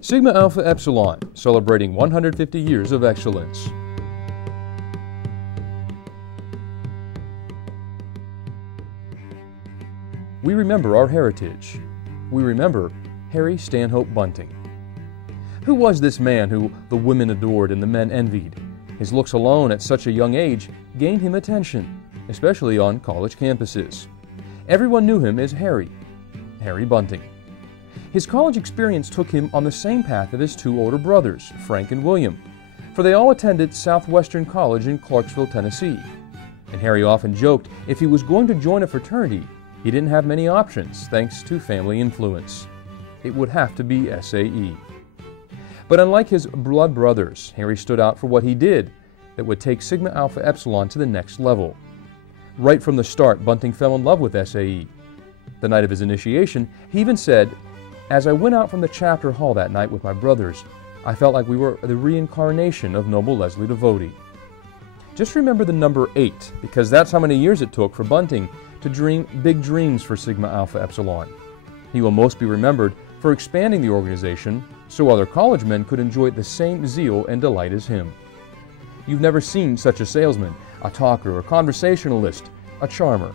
Sigma Alpha Epsilon, celebrating 150 years of excellence. We remember our heritage. We remember Harry Stanhope Bunting. Who was this man who the women adored and the men envied? His looks alone at such a young age gained him attention, especially on college campuses. Everyone knew him as Harry Bunting. His college experience took him on the same path of his two older brothers, Frank and William, for they all attended Southwestern College in Clarksville, Tennessee. And Harry often joked if he was going to join a fraternity, he didn't have many options thanks to family influence. It would have to be SAE. But unlike his blood brothers, Harry stood out for what he did that would take Sigma Alpha Epsilon to the next level. Right from the start, Bunting fell in love with SAE. The night of his initiation, he even said, "As I went out from the chapter hall that night with my brothers, I felt like we were the reincarnation of noble Leslie Devotee." Just remember the number 8, because that's how many years it took for Bunting to dream big dreams for Sigma Alpha Epsilon. He will most be remembered for expanding the organization so other college men could enjoy the same zeal and delight as him. You've never seen such a salesman, a talker, a conversationalist, a charmer.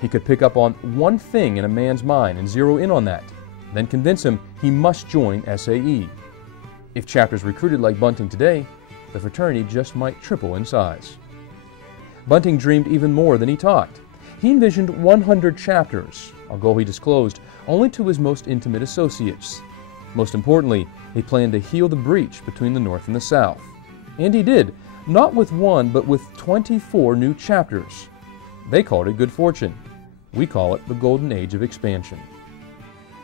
He could pick up on one thing in a man's mind and zero in on that, then convince him he must join SAE. If chapters recruited like Bunting today, the fraternity just might triple in size. Bunting dreamed even more than he talked. He envisioned 100 chapters, a goal he disclosed only to his most intimate associates. Most importantly, he planned to heal the breach between the North and the South. And he did, not with one, but with 24 new chapters. They called it good fortune. We call it the golden age of expansion.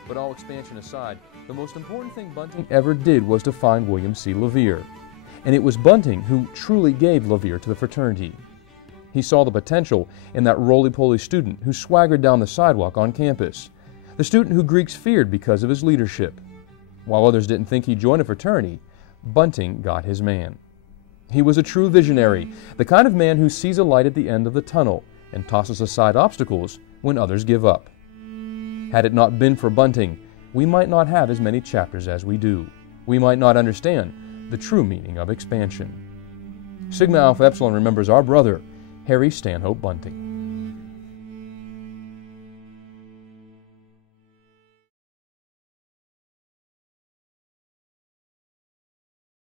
But all expansion aside, the most important thing Bunting ever did was to find William C. LeVere. And it was Bunting who truly gave LeVere to the fraternity. He saw the potential in that roly-poly student who swaggered down the sidewalk on campus, the student who Greeks feared because of his leadership. While others didn't think he'd join a fraternity, Bunting got his man. He was a true visionary, the kind of man who sees a light at the end of the tunnel and tosses aside obstacles when others give up. Had it not been for Bunting, we might not have as many chapters as we do. We might not understand the true meaning of expansion. Sigma Alpha Epsilon remembers our brother, Harry Stanhope Bunting.